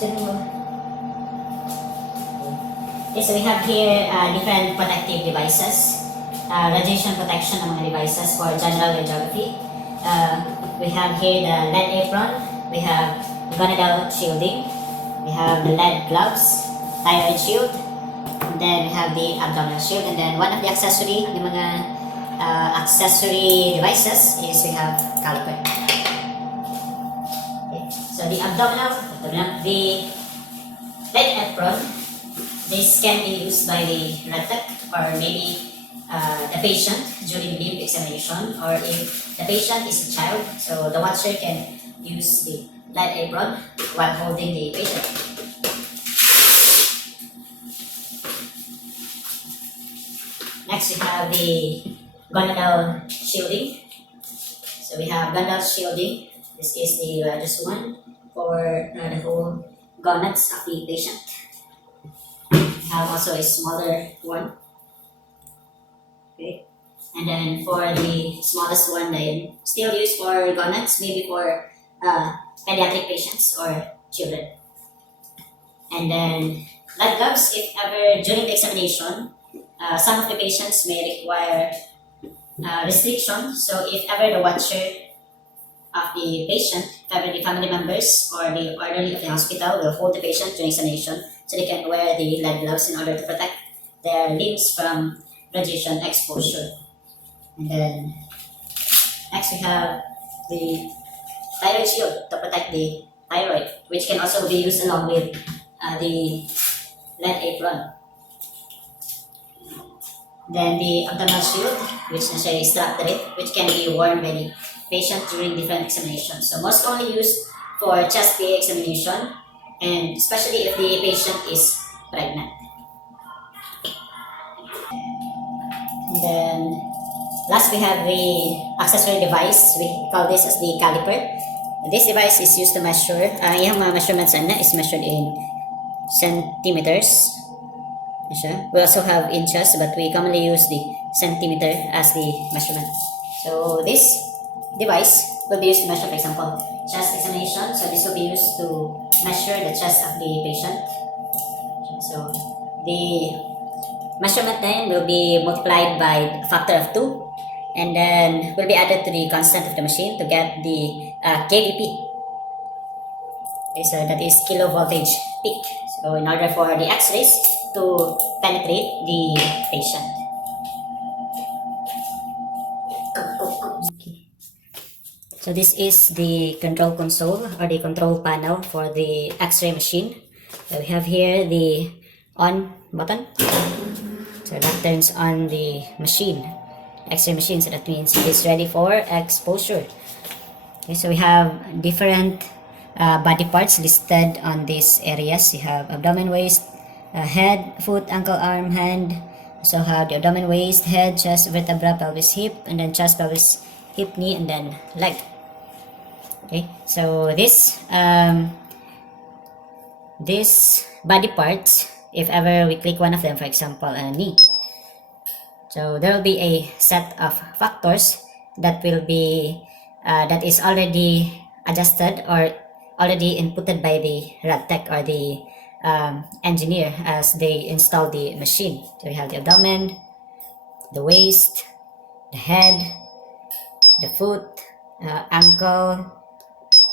Okay, so we have here different protective devices, radiation protection ng mga devices for general radiography. We have here the lead apron, we have gonadal shielding, we have the lead gloves, thyroid shield, and then we have the abdominal shield, and then one of the accessory, yung mga accessory devices is we have caliper. Okay. So the the lead apron, this can be used by the RadTech or maybe the patient during the examination, or if the patient is a child, so the watcher can use the lead apron while holding the patient. Next, we have the gonadal shielding. So we have gonadal shielding. This is the largest one for the whole gonads of the patient. We have also a smaller one. Okay. And then for the smallest one, they still used for gonads, maybe for pediatric patients or children. And then lead gloves, if ever during the examination, some of the patients may require restriction. So if ever the watcher of the patient, if ever the family members or the orderly of the hospital will hold the patient during examination, so they can wear the lead gloves in order to protect their limbs from radiation exposure. And then next we have the thyroid shield to protect the thyroid, which can also be used along with the lead apron. Then the abdominal shield, which is a strap to it, which can be worn by the patient during different examinations. So most commonly used for chest PA examination, and especially if the patient is pregnant. And then last we have the accessory device. We call this as the caliper. This device is used to measure, yung mga measurements is measured in centimeters. We also have inches, but we commonly use the centimeter as the measurement. So this device will be used to measure, for example, chest examination. So this will be used to measure the chest of the patient. So the measurement then will be multiplied by a factor of 2, and then will be added to the constant of the machine to get the kVp. Okay, so that is kilovoltage peak. So in order for the X-rays to penetrate the patient. Okay. So this is the control console or the control panel for the X-ray machine. So we have here the on button. So that turns on the machine, X-ray machine. So that means it is ready for exposure. Okay, so we have different body parts listed on these areas. You have abdomen, waist, head, foot, ankle, arm, hand. So have the abdomen, waist, head, chest, vertebra, pelvis, hip, and then chest, pelvis, hip, knee, and then leg. Okay, so this body parts, if ever we click one of them, for example, knee, so there will be a set of factors that will be that is already adjusted or already inputted by the RadTech or the engineer as they install the machine. So we have the abdomen, the waist, the head, the foot, ankle,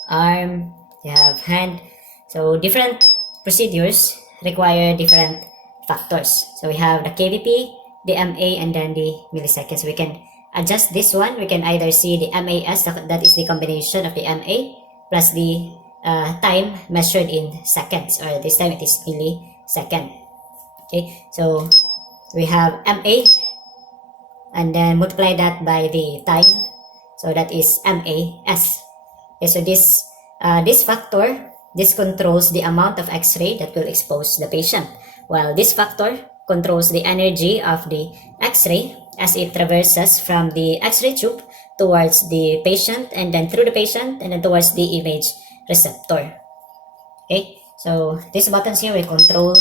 arm, you have hand. So different procedures require different factors. So we have the kVp, the MA, and then the milliseconds. We can adjust this one. We can either see the MAS, that is the combination of the MA plus the time measured in seconds, or this time it is millisecond. Okay, so we have MA and then multiply that by the time, so that is MAS. Okay, so this factor, this controls the amount of X-ray that will expose the patient, while this factor controls the energy of the X-ray as it traverses from the X-ray tube towards the patient, and then through the patient, and then towards the image receptor. Okay, so these buttons here will control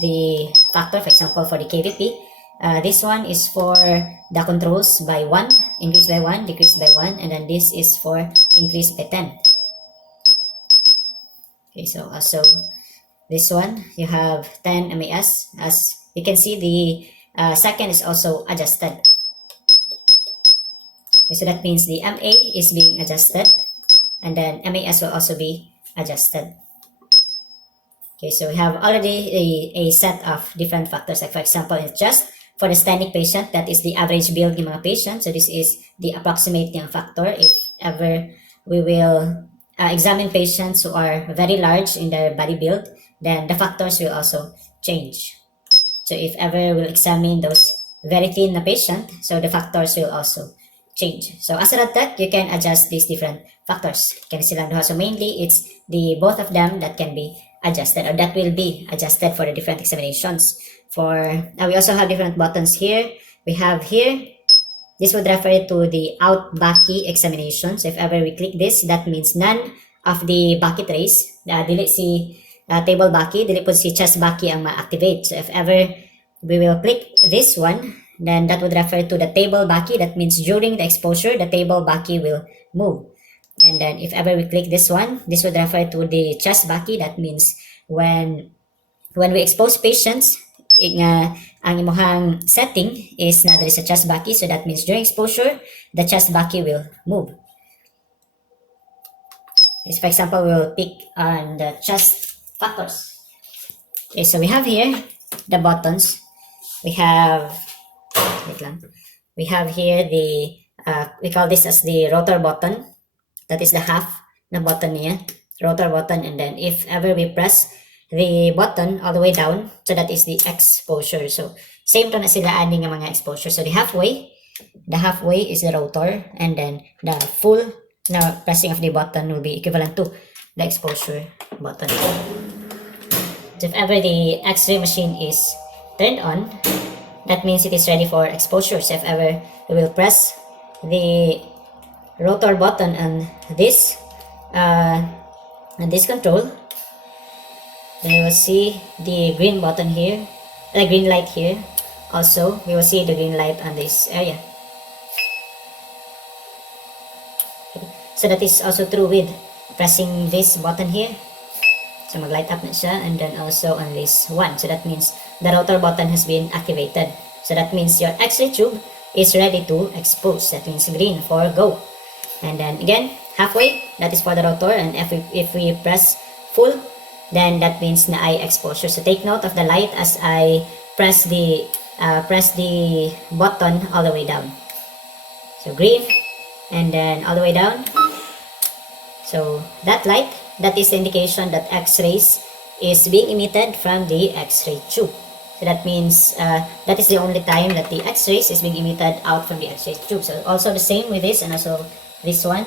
the factor. For example, for the kVp, this one is for the controls by 1, increase by 1, decrease by 1, and then this is for increase by 10. Okay, so also this one, you have 10 MAS. As you can see, the second is also adjusted. Okay, so that means the MA is being adjusted, and then MAS will also be adjusted. Okay, so we have already a set of different factors. Like for example, it's just for the standing patient, that is the average build ng mga patient. So this is the approximate ng factor. If ever we will examine patients who are very large in their body build, then the factors will also change. So if ever we'll examine those very thin na patient, so the factors will also change. So as a RadTech, you can adjust these different factors. Can silang duha. So mainly, it's the both of them that can be adjusted, or that will be adjusted for the different examinations. We also have different buttons here. We have here, this would refer to the out Baki examination. So if ever we click this, that means none of the Baki trays, dili si table Baki, dili po si chest Baki ang ma-activate. So if ever we will click this one, then that would refer to the table Baki. That means during the exposure, the table Baki will move. And then if ever we click this one, this would refer to the chest Baki. That means when we expose patients, ang imuhang setting is na diri sa chest Baki. So that means during exposure, the chest Baki will move. For example, we will pick on the chest factors. Okay, so we have here the buttons. We have, wait lang. We have here the, we call this as the rotor button. That is the half na button niya, rotor button. And then if ever we press the button all the way down, so that is the exposure. So same to na sila ani nga mga exposure. So the halfway is the rotor, and then the full na pressing of the button will be equivalent to the exposure button. So if ever the X-ray machine is turned on, that means it is ready for exposure. So if ever we will press the rotor button on this control, then you will see the green button here, the green light here. Also, we will see the green light on this area. Okay. So that is also true with pressing this button here. So mag-light up na siya, and then also on this one. So that means the rotor button has been activated. So that means your X-ray tube is ready to expose. That means green for go. And then again, halfway, that is for the rotor, and if we press full, then that means na eye exposure. So take note of the light as I press the button all the way down. So green, and then all the way down. So that light, that is the indication that X-rays is being emitted from the X-ray tube. So that means that is the only time that the X-rays is being emitted out from the X-ray tube. So also the same with this, and also this one.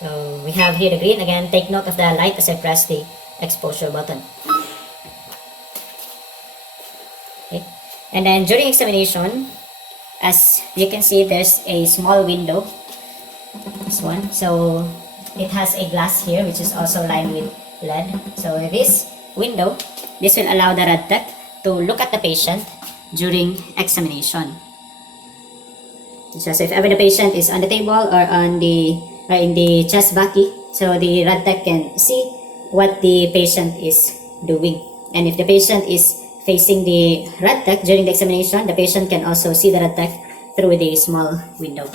So we have here the green. Again, take note of the light as I press the exposure button. Okay. And then during examination, as you can see, there's a small window. This one. So it has a glass here, which is also lined with lead. So this window, this will allow the RadTech to look at the patient during examination. So if ever the patient is on the table or in the chest Baki, so the RadTech can see what the patient is doing. And if the patient is facing the RadTech during the examination, the patient can also see the RadTech through the small window.